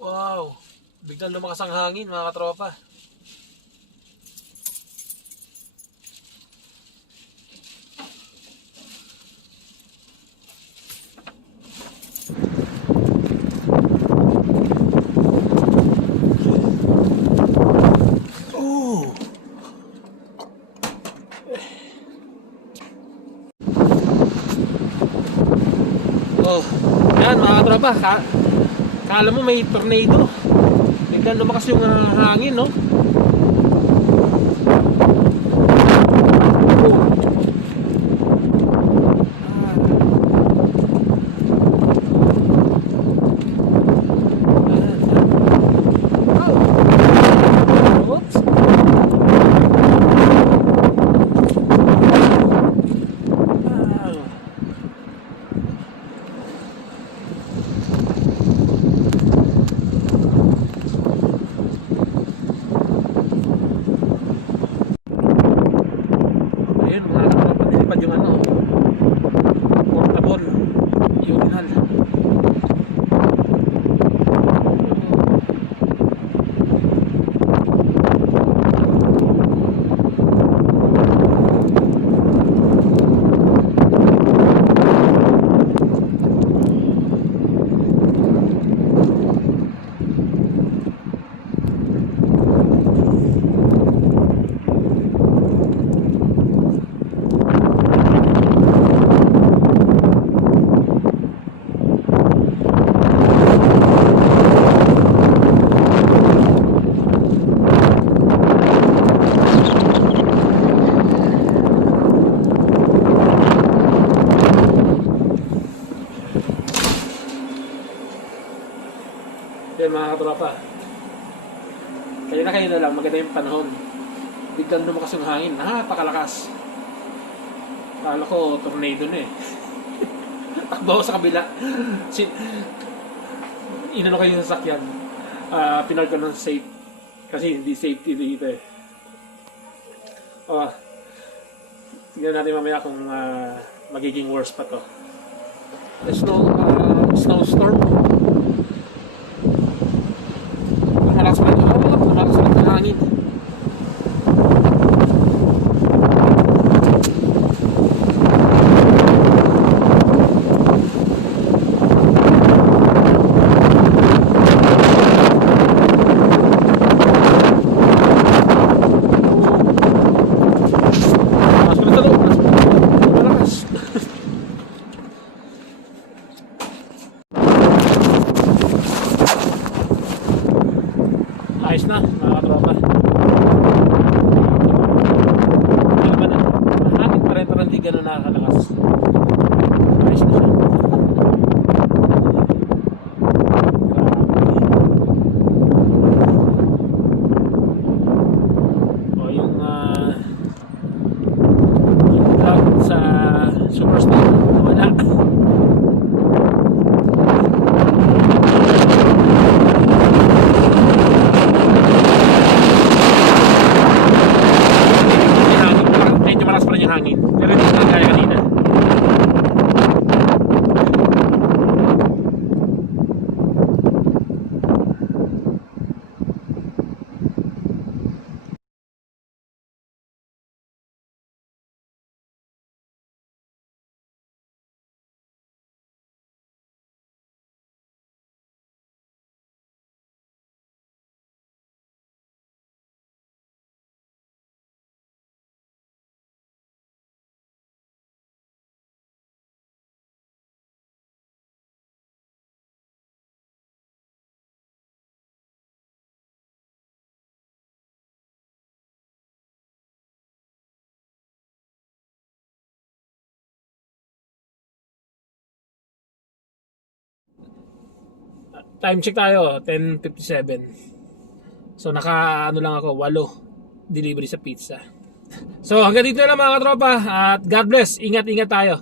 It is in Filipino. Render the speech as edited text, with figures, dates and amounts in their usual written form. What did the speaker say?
Wow, biglang lumakas ang hangin mga katropa. Oh, yan mga katropa, kala mo may tornado. Biglang lumakas yung hangin, no? Ayun mga katropa, nilipad yung portable, urinal. Yan mga katropa, kanina lang maganda yung panahon, biglang lumakas yung hangin, napakalakas. Kala ko tornado na eh. Takbo sa kabila. Inano kayo sa sasakyan, pinark ko ng safe kasi hindi safety dito eh. Tingnan natin mamaya kung magiging worse pa to. The snowstorm. Malakas pa ng hangin. Ayos na mga katropa. Hangin pa rin pero hindi ganun nakakalakas. Ayos na siya. Yung vlog sa Superstar wala. Hangin, pero hindi na kaya kanina. Time check tayo, 10:57. So naka ano lang ako, 8 delivery sa pizza. So hanggang dito na lang mga katropa, at God bless. Ingat-ingat tayo.